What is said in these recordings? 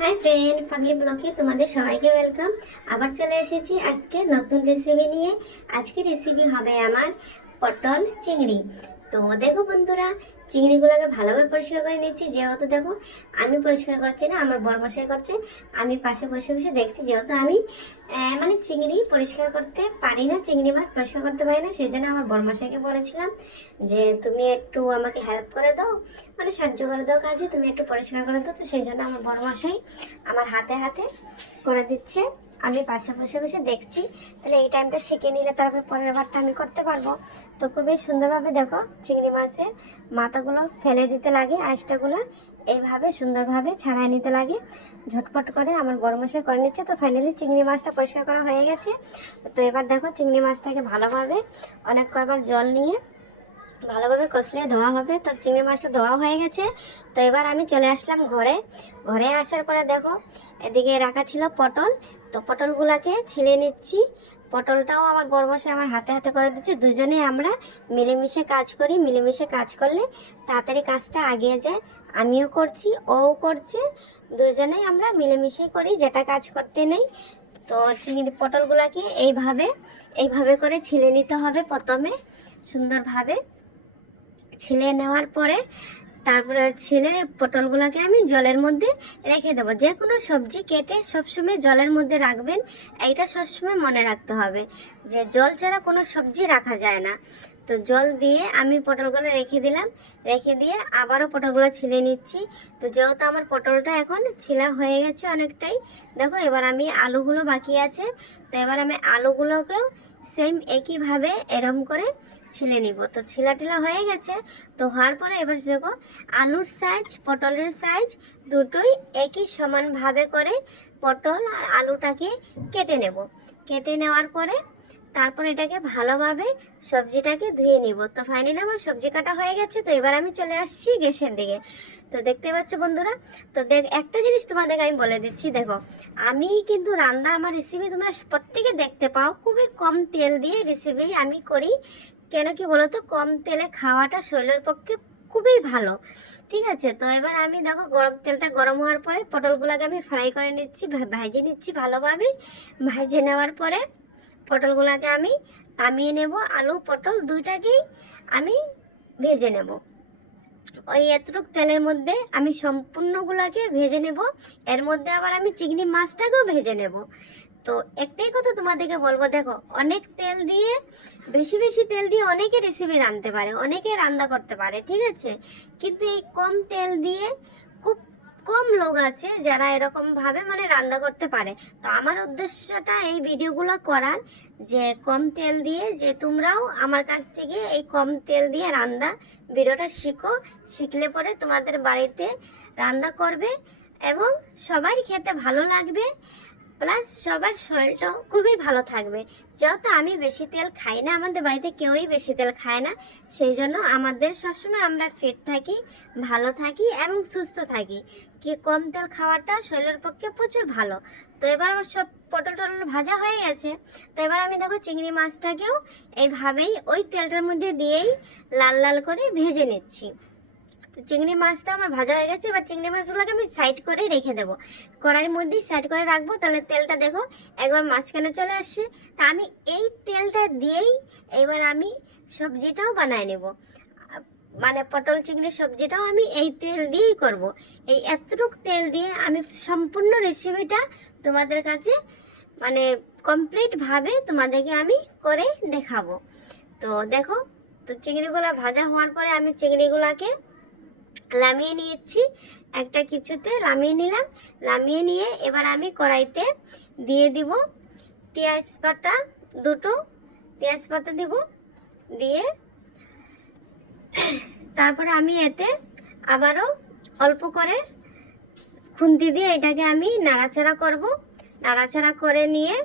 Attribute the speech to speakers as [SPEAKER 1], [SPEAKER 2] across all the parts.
[SPEAKER 1] Hi friend Fugly ব্লকে তোমাদের সবাইকে ওয়েলকাম আবার চলে এসেছি আজকে নতুন রেসিপি নিয়ে। আজকে রেসিপি হবে আমার পটল চিংড়ি। তো দেখো বন্ধুরা, চিংড়িগুলোকে ভালোভাবে পরিষ্কার করে নিচ্ছি, যেহেতু দেখো আমি পরিষ্কার করছি না, আমার বরমশাই করছে, আমি পাশে বসে বসে দেখছি যেহেতু আমি মানে চিংড়ি পরিষ্কার করতে পারি না, চিংড়ি মাছ পরিষ্কার করতে পারি না, সেই জন্য আমার বরমশাইকে বলেছিলাম যে তুমি একটু আমাকে হেল্প করে দাও মানে সাহায্য করে দাও কাজে, তুমি একটু পরিষ্কার করে দাও, তো সেই জন্য আমার বরমশাই আমার হাতে হাতে করে দিচ্ছে। আমি পাশে বসে বসে দেখছি, তাহলে এই টাইমটা শিখে নিলে তারপর পরের বারটা আমি করতে পারব। তো খুবই সুন্দরভাবে দেখো, চিংড়ি মাছের মাথাগুলো ফেলে দিতে লাগে আঁশটাগুলো এইভাবে সুন্দরভাবে ছাড়াই নিতে লাগে। ঝটপট করে আমার গরম মশাই করে নিচ্ছে, তো ফাইনালি চিংড়ি মাছটা পরিষ্কার করা হয়ে গেছে। তো এবার দেখো চিংড়ি মাছটাকে ভালোভাবে অনেক কয়বার জল নিয়ে ভালোভাবে কষলে ধোয়া হবে। তো চিংড়ি মাছটা ধোয়া হয়ে গেছে। তো এবার আমি চলে আসলাম ঘরে। ঘরে আসার পরে দেখো এদিকে রাখা ছিল পটল। তো পটলগুলাকে ছিলে নিচ্ছি। পটলটাও আমার মশাই আমার হাতে হাতে করে দিচ্ছে। দুজনে আমরা মিলেমিশে কাজ করি। মিলেমিশে কাজ করলে তাড়াতাড়ি কাজটা আগিয়ে যায়। আমিও করছি ও করছে। দুজনেই আমরা মিলেমিশে করি, যেটা কাজ করতে নেই। তো চিংড়ি পটলগুলাকে এইভাবে এইভাবে করে ছিলে নিতে হবে প্রথমে, সুন্দরভাবে। ছিলে নেওয়ার পরে তারপরে ছিলে পটলগুলোকে আমি জলের মধ্যে রেখে দেবো। যে কোনো সবজি কেটে সবসময় জলের মধ্যে রাখবেন, এইটা সবসময় মনে রাখতে হবে যে জল ছাড়া কোনো সবজি রাখা যায় না। তো জল দিয়ে আমি পটলগুলো রেখে দিলাম, রেখে দিয়ে আবারও পটলগুলো ছিলে নিচ্ছি। তো যেহেতু আমার পটলটা এখন ছিলা হয়ে গেছে অনেকটাই, দেখো এবার আমি আলুগুলো বাকি আছে। তো এবার আমি আলুগুলোকেও সেম একইভাবে এরম করে ছিলে নিব। তো ছিলা টিলা হয়ে গেছে। তো হওয়ার পরে এবার দেখো, আলুর সাইজ পটলের সাইজ দুটোই একই সমানভাবে করে পটল আর আলুটাকে কেটে নেব। কেটে নেওয়ার পরে তারপর এটাকে ভালোভাবে সবজিটাকে ধুয়ে নিব। তো ফাইনালি আমার সবজি কাটা হয়ে গেছে, তো এবার আমি চলে আসছি গ্যাসের দিকে। তো দেখতে পাচ্ছ বন্ধুরা, তো দেখ, একটা জিনিস তোমাদেরকে আমি বলে দিচ্ছি, দেখো, আমি কিন্তু রান্না, আমার রেসিপি তোমরা প্রত্যেকে দেখতে পাও, খুবই কম তেল দিয়ে রেসিপি আমি করি। কেন কি বলতো, কম তেলে খাওয়াটা শরীরের পক্ষে খুবই ভালো, ঠিক আছে? তো এবার আমি দেখো, গরম তেলটা গরম হওয়ার পরে পটলগুলোকে আমি ফ্রাই করে নিচ্ছি ভাজে নিচ্ছি ভালোভাবে। ভাজে নেওয়ার পরে পটলগুলোকে আমি নামিয়ে নেব, আলু, পটল দুইটাকেই আমি ভেজে নেব। ওই এতটুক তেলের মধ্যে আমি সম্পূর্ণগুলোকে ভেজে নেব। এর মধ্যে আবার আমি চিংড়ি মাছটাকেও ভেজে নেব। তো একটাই কথা তোমাদেরকে বলব, দেখো, অনেক তেল দিয়ে, বেশি বেশি তেল দিয়ে অনেকে রেসিপি রাঁধতে পারে, অনেকে রান্না করতে পারে, ঠিক আছে? কিন্তু এই কম তেল দিয়ে কম লোক আছে যারা এরকম ভাবে মানে রান্না করতে পারে। তো আমার উদ্দেশ্যটা এই ভিডিওগুলো করার যে কম তেল দিয়ে যে তোমরাও আমার কাছ থেকে এই কম তেল দিয়ে রান্না ভিডিওটা শিখো, শিখলে পরে তোমাদের বাড়িতে রান্না করবে এবং সবাই খেতে ভালো লাগবে। প্লাস সবার শরীরটাও খুবই ভালো থাকবে। যেহেতু আমি বেশি তেল খাই না, আমাদের বাড়িতে কেউই বেশি তেল খায় না। সেই জন্য আমাদের সবসময় আমরা ফিট থাকি, ভালো থাকি এবং সুস্থ থাকি। কি কম তেল খাওয়াটা শরীরের পক্ষে প্রচুর ভালো। তো এবার আমার সব পটল টটল ভাজা হয়ে গেছে। তো এবার আমি দেখো চিংড়ি মাছটাকেও এইভাবেই ওই তেলটার মধ্যে দিয়েই লাল লাল করে ভেজে নিচ্ছি। তো চিংড়ি মাছটা আমার ভাজা হয়ে গেছে, এবার চিংড়ি মাছগুলোকে আমি সাইড করে রেখে দেবো। কড়াইয়ের মধ্যেই সাইড করে রাখব, তাহলে তেলটা দেখো একবার মাঝখানে চলে আসছে। তা আমি এই তেলটা দিয়েই এবার আমি সবজিটাও বানায় নেব। মানে পটল চিংড়ি সবজিটাও আমি এই তেল দিয়েই করব। এই এতটুক তেল দিয়ে আমি সম্পূর্ণ রেসিপিটা তোমাদের কাছে মানে কমপ্লিটভাবে তোমাদেরকে আমি করে দেখাবো। তো দেখো, তো চিংড়িগুলো ভাজা হওয়ার পরে আমি চিংড়িগুলোকে লামিয়ে নিয়েছি। একটা কিছুতে লামিয়ে নিলাম। লামিয়ে নিয়ে এবার আমি কড়াইতে দিয়ে দিব পেঁয়াজ পাতা দুটো। পেঁয়াজ পাতা দিব দিয়ে তারপরে আমি এতে আবারও অল্প করে খুন্তি দিয়ে এটাকে আমি নাড়াচাড়া করব। নাড়াচাড়া করে নিয়ে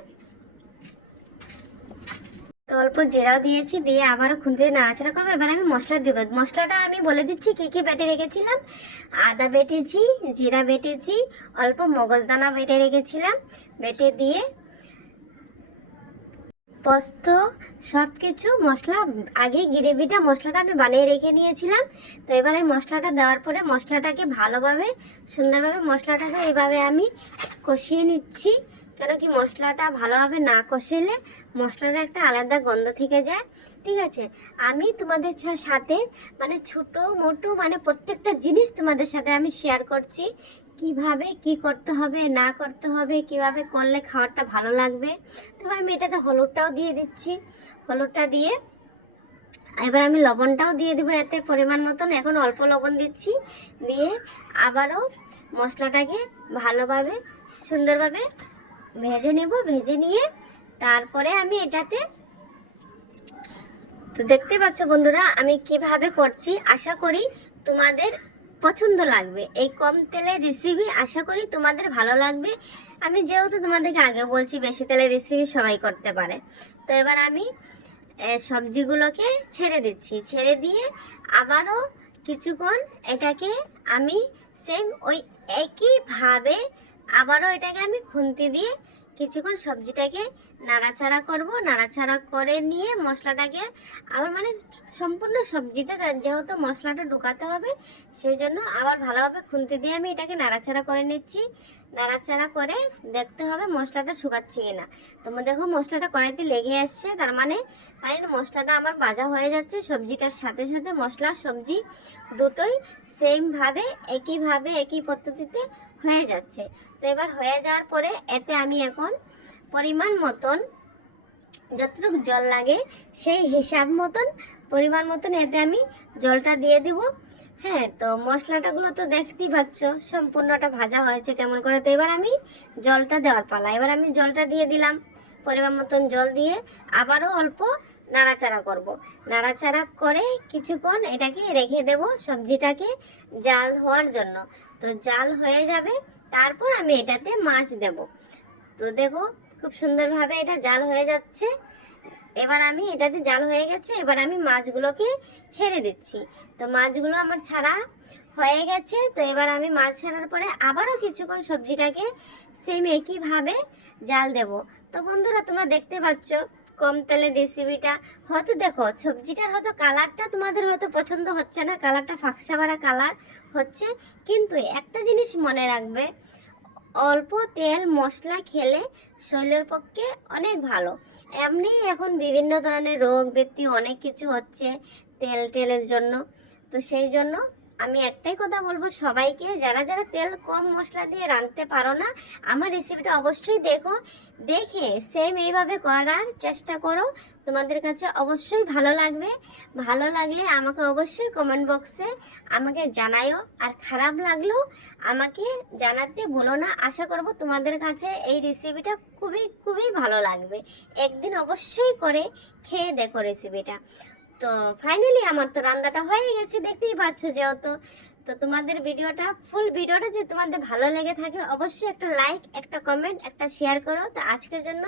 [SPEAKER 1] অল্প জিরাও দিয়েছি, দিয়ে আবারও দিয়ে নাড়াচাড়া করব। এবার আমি মশলা দেবো। মশলাটা আমি বলে দিচ্ছি কি কি বেটে রেখেছিলাম। আদা বেটেছি, জিরা বেটেছি, অল্প মগজদানা বেটে রেখেছিলাম। বেটে দিয়ে পোস্ত সব কিছু মশলা, আগে গ্রেভিটা মশলাটা আমি বানিয়ে রেখে নিয়েছিলাম তো এবার মশলাটা দেওয়ার পরে মশলাটাকে ভালোভাবে, সুন্দরভাবে মশলাটাকে এইভাবে আমি কষিয়ে নিচ্ছি। কেন কি মশলাটা ভালোভাবে না কষেলে মশলাটা একটা আলাদা গন্ধ থেকে যায়, ঠিক আছে? আমি তোমাদের সাথে মানে ছোট মোটো মানে প্রত্যেকটা জিনিস তোমাদের সাথে আমি শেয়ার করছি। কীভাবে কি করতে হবে, না করতে হবে, কীভাবে করলে খাবারটা ভালো লাগবে। তারপর আমি এটাতে হলুদটাও দিয়ে দিচ্ছি। হলুদটা দিয়ে এবার আমি লবণটাও দিয়ে দিব এতে পরিমাণ মতন। এখন অল্প লবণ দিচ্ছি। দিয়ে আবারও মশলাটাকে ভালোভাবে, সুন্দরভাবে ভেজে নেব, ভেজে নিয়ে তারপরে আমি এটাতে, তো দেখতে পাচ্ছ বন্ধুরা, আমি কীভাবে করছি, আশা করি তোমাদের পছন্দ লাগবে। এই কম তেলের রেসিপি আশা করি তোমাদের ভালো লাগবে। আমি যেহেতু তোমাদেরকে আগে বলছি, বেশি তেলের রেসিপি সবাই করতে পারে। তো এবার আমি সবজিগুলোকে ছেড়ে দিচ্ছি। ছেড়ে দিয়ে আবারও কিছুক্ষণ এটাকে আমি সেম ওই একইভাবে আবারও এটাকে আমি খুন্তি দিয়ে কিছুক্ষণ সবজিটাকে নাড়াচাড়া করব। নাড়াচাড়া করে নিয়ে মশলাটাকে আবার মানে সম্পূর্ণ সবজিতে যেহেতু মশলাটা ঢুকাতে হবে, সেই জন্য আবার ভালোভাবে খুন্তি দিয়ে আমি এটাকে নাড়াচাড়া করে নিচ্ছি। নাড়াচাড়া করে দেখতে হবে মশলাটা শুকাচ্ছে কিনা। তোমরা দেখো মশলাটা কড়াইতে লেগে আসছে, তার মানে মানে মশলাটা আমার ভাজা হয়ে যাচ্ছে। সবজিটার সাথে সাথে মশলা সবজি দুটোই সেমভাবে একইভাবে একই পদ্ধতিতে হয়ে যাচ্ছে। তো এবার হয়ে যাওয়ার পরে এতে আমি এখন পরিমাণ মতন যতটুকু জল লাগে, সেই হিসাব মতন, পরিমাণ মতন এতে আমি জলটা দিয়ে দিব। হ্যাঁ তো মশলাটাগুলো তো দেখতেই পাচ্ছ, সম্পূর্ণটা ভাজা হয়েছে কেমন করে। তো এবার আমি জলটা দেওয়ার পালা। এবার আমি জলটা দিয়ে দিলাম পরিমাণ মতন জল দিয়ে, আবারও অল্প নাড়াচাড়া করব। নাড়াচাড়া করে কিছুক্ষণ এটাকে রেখে দেব সবজিটাকে জাল হওয়ার জন্য। তো জাল হয়ে যাবে, তারপর আমি এটাতে মাছ দেব। তো দেখো, খুব সুন্দরভাবে এটা জাল হয়ে যাচ্ছে। এবার আমি এটাতে জাল হয়ে গেছে, এবার আমি মাছগুলোকে ছেড়ে দিচ্ছি। তো মাছগুলো আমার ছাড়া হয়ে গেছে, তো এবার আমি মাছ ছাড়ার পরে আবারও কিছুক্ষণ সবজিটাকে সেম একইভাবে জাল দেব। তো বন্ধুরা, তোমরা দেখতে পাচ্ছ, কম তেলের রেসিপিটা হয়তো দেখো, সবজিটার হয়তো কালারটা তোমাদের হয়তো পছন্দ হচ্ছে না কালারটা ফাঁকসা মারা কালার হচ্ছে, কিন্তু একটা জিনিস মনে রাখবে অল্প তেল মশলা খেলে শরীরের পক্ষে অনেক ভালো। এমনি এখন বিভিন্ন ধরনের রোগ ব্যক্তি অনেক কিছু হচ্ছে তেল টেলের জন্য। তো সেই জন্য আমি একটাই কথা বলব সবাইকে, যারা যারা তেল কম মশলা দিয়ে রাঁধতে পারো না, আমার রেসিপিটা অবশ্যই দেখো। দেখে সেম এইভাবে করার চেষ্টা করো। তোমাদের কাছে অবশ্যই ভালো লাগবে। ভালো লাগলে আমাকে অবশ্যই কমেন্ট বক্সে আমাকে জানায়ও আর খারাপ লাগলেও আমাকে জানাতে ভুলো না। আশা করব তোমাদের কাছে এই রেসিপিটা খুবই খুবই ভালো লাগবে। একদিন অবশ্যই করে খেয়ে দেখো রেসিপিটা তো ফাইনালি আমার তো রান্নাটা হয়ে গেছে, দেখতেই পাচ্ছ যেহেতু। তো তোমাদের ভিডিওটা ফুল ভিডিওটা যদি তোমাদের ভালো লেগে থাকে, অবশ্যই একটা লাইক একটা কমেন্ট একটা শেয়ার করো। তো আজকের জন্য